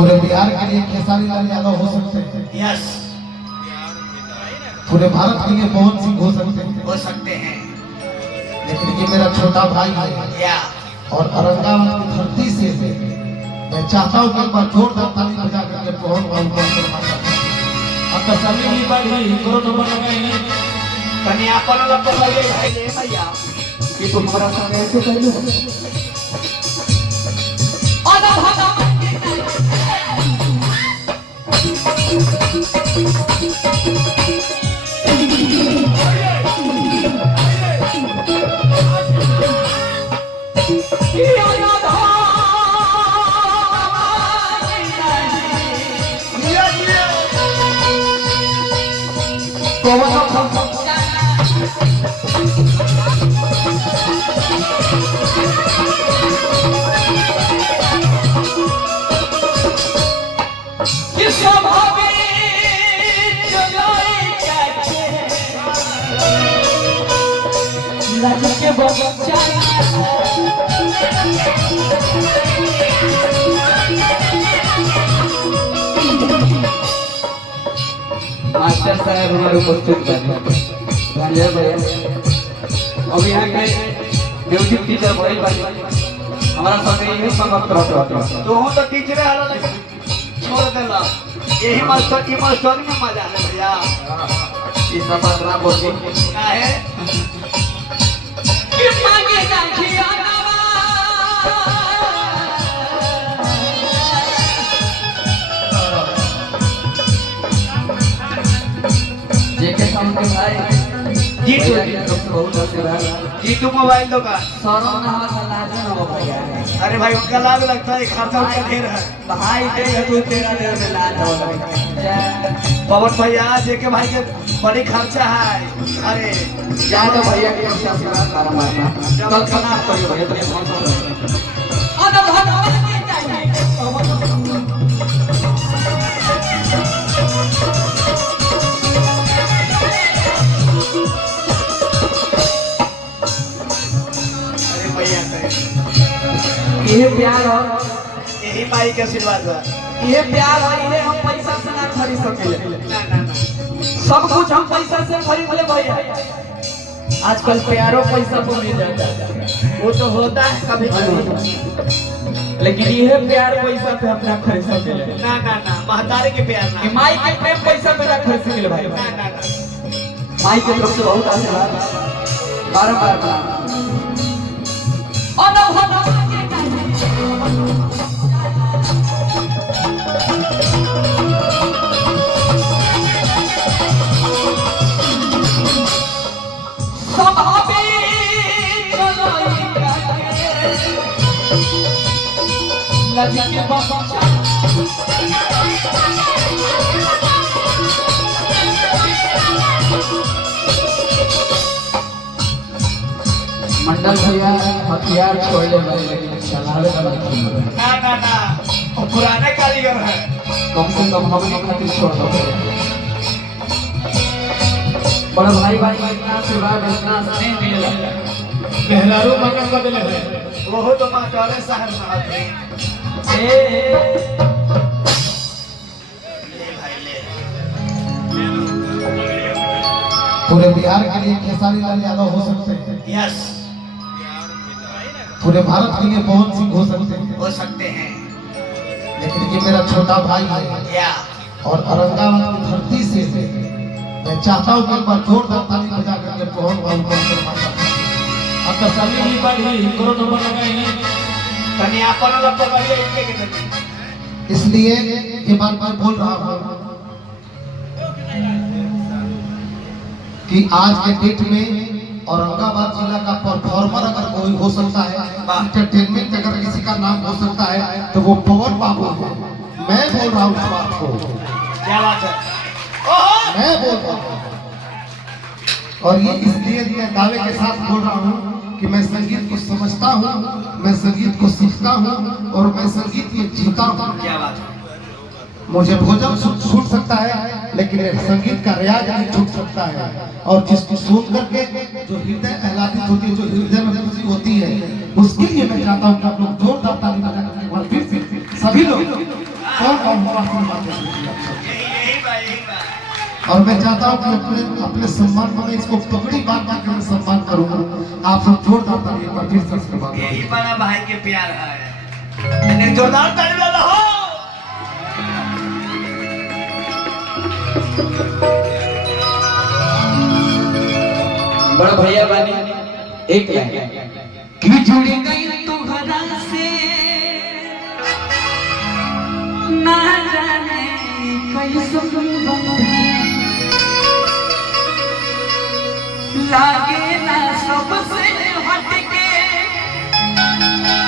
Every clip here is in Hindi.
पूरे बिहार के लिए खेसारी लाल यादव हो सकते हैं। यस, पूरे भारत के लिए पवन सिंह हो सकते हैं। लेकिन ये मेरा छोटा भाई है और औरंगाबाद की धरती से मैं चाहता हूँ कि एक बार जोरदार ताली बजा करके पवन बाबू को सन्मान आपका सभी भी बाड़ी करो नंबर लगाएंगे कन्या पर लपट लगे भाई ले भैया ये तो हमारा सामने ऐसे कर लो के बच्चा मास्टर साहब हमारे उपस्थित हैं भैया अब यहाँ के म्यूजिक टीचर बड़े हमारा सामने यही संगत रहता तो हूँ तो टीचर हाल लेकिन छोड़ देला यही मास्टर की मास्टर में मजा है भैया इस सब बात ना बोलिए क्या है कि मांगे ना खियाना जेके साउंड के भाई जीतू बहुत आशीर्वाद जीतू मोबाइल दुकान सौरभ ना हमारा लाज ना हो भैया अरे भाई उनका लाभ लगता है खर्चा उनका ढेर है भाई दे तू तेरा देर में लाज हो पवन भैया जेके भाई के बड़ी खर्चा है अरे याद है भैया के आशीर्वाद मारा मारना कल्पना करियो भैया तो बहुत अरे भगवान की चाहिए ये प्यार और यही माई के आशीर्वाद है ये प्यार और ये हम पैसा से ना खरीद सकेले ना ना ना सब कुछ हम पैसा से खरीद ले भैया आजकल प्यारो पैसा को मिल जाता है वो तो होता है कभी कभी लेकिन ये प्यार पैसा पे हम ना खरीद सकेले ना ना ना महतारी के प्यार ना माई के प्रेम पैसा पे ना खरीद सकेले भाई ना ना ना माई की तरफ से बहुत आशीर्वाद बार-बार और के बाबा मंडल भैया हथियार छोड़े वाले लेकिन चलावे वाला नहीं ना ना ना वो पुराने कारीगर है कम से कम हमने खातिर छोड़ दो बड़ा भाई भाई इतना आशीर्वाद इतना स्नेह मिले मेहरारू मगन बदले है वो तो महतारे साहब साहब थे ले भाई ले पूरे बिहार के लिए खेसारी लाल यादव हो सकते हैं। यस, पूरे भारत के लिए पवन सिंह हो सकते हैं। लेकिन ये मेरा छोटा भाई है और औरंगाबाद की धरती से मैं चाहता हूँ कि एक बार जोरदार ताली बजा करके पवन बाबू को सन्मान आपका सभी भी बाड़ी करो नंबर लगाएंगे कन्या पर लपट लगे इनके के इसलिए ये बार बोल रहा हूँ कि आज के डेट में औरंगाबाद जिला का परफॉर्मर अगर कोई हो सकता है, एंटरटेनमेंट अगर किसी का नाम हो सकता है तो वो पवन बाबू है। मैं बोल रहा हूँ इस बात को, क्या बात है मैं बोल रहा हूँ और ये इसलिए मैं दावे के साथ बोल रहा हूँ कि मैं संगीत को समझता हूँ, मैं संगीत को सीखता हूँ और मैं संगीत में जीता हूँ। क्या बात है मुझे भोजन छूट सकता है लेकिन संगीत का रियाज नहीं छूट सकता है और जिसको सुन करके जो हृदय आह्लादित होती है, जो हृदय में खुशी होती है, उसके लिए मैं चाहता हूँ कि आप लोग जोरदार ताली बजा करके फिर से सभी लोग कौन हमको आशीर्वाद देगा? यही बात और मैं चाहता हूँ कि अपने अपने सम्मान को मैं इसको पगड़ी बांध के मैं सम्मान करूंगा। आप सब जोरदार ताली एक बार फिर से आशीर्वाद दें। यही बड़ा भाई के प्यार है। जोरदार ताली वाला हो। बड़ा भैया बानी एक लाइन कि जुड़ी गई तुहरा से ना जाने कैसन बंधन लागे ना सबसे हटके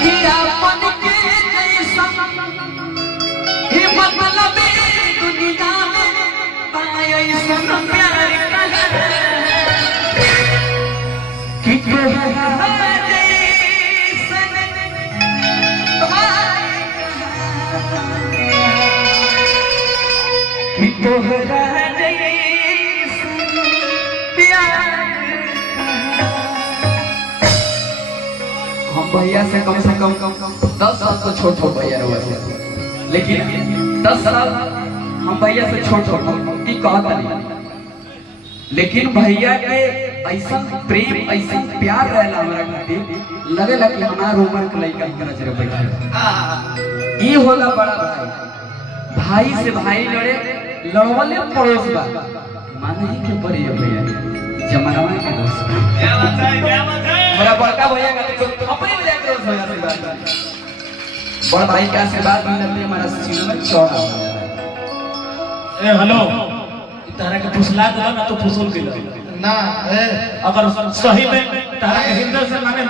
ये अपन के जैसन ये मतलब दुनिया में पाए ऐसन प्यार कि तोहरा जैसन प्यार। हम भैया से कम 10 साल तो छोट हो भैया रहुआ से, लेकिन 10 साल हम भैया से छोट हो की कहता नहीं, लेकिन भैया के ऐसा प्रेम ऐसा प्यार रहला हमरा खातिर लगेला कि हमार उम्र के लइका के नजर बैठा। ई होला बड़ा भाई से भाई लड़े लड़वले पड़ोस बा माने ही के पड़ी है भैया जमाना के दोस्त। क्या बात है, क्या बात है। मेरा बड़का भैया का तो अपने ले के दोस्त भैया से बात बड़ा भाई का आशीर्वाद मिलते हमारा सीने में चौड़ा। ए हेलो तारा के फुसला दला ना तो फुसुल गेल ना अगर सही में तारा के हृदय से माने न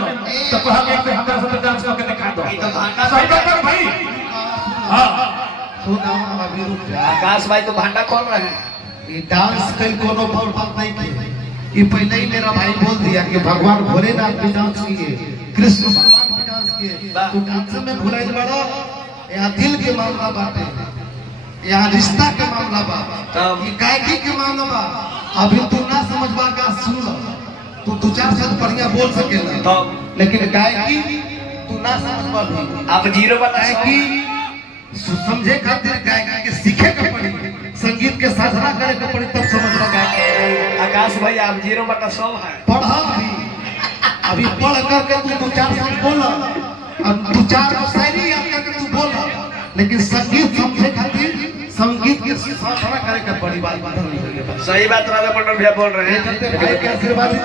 तो कह के कि हमरा साथ डांस करके दिखा दो। ये तो भांडा सही बात है भाई। हां सुना अभी रुक जा। आकाश भाई तो भांडा खोल रहे हैं। ये डांस कई कोनो बात नहीं की। ये पहले ही मेरा भाई बोल दिया कि भगवान भोलेनाथ भी डांस किए, कृष्ण भगवान भी डांस किए। तो डांस में भुलाइल बड़ो यहाँ दिल के मामला बाटे, यहाँ रिश्ता के मामला बा, ये गायकी के मामला बा। अभी तू ना समझ बा का सुन लो, तू 2-4 शब्द बढ़िया बोल सकेला तो लेकिन गायकी तू ना समझ बा भी। आप जीरो बताए कि समझे खातिर गायकी के सीखे के पड़ी, संगीत के साधना करे के पड़ी, तब समझ बा गायकी। आकाश भाई आप 0/100 है। पढ़ा अभी पढ़ करके तू 2-4 शब्द बोला और 2-4 शायरी याद करके तू बोला, लेकिन संगीत समझे खातिर संगीत के साधना करे के पड़ी। बात सही बात राजा मंडल भैया बोल रहे हैं। भाई के आशीर्वाद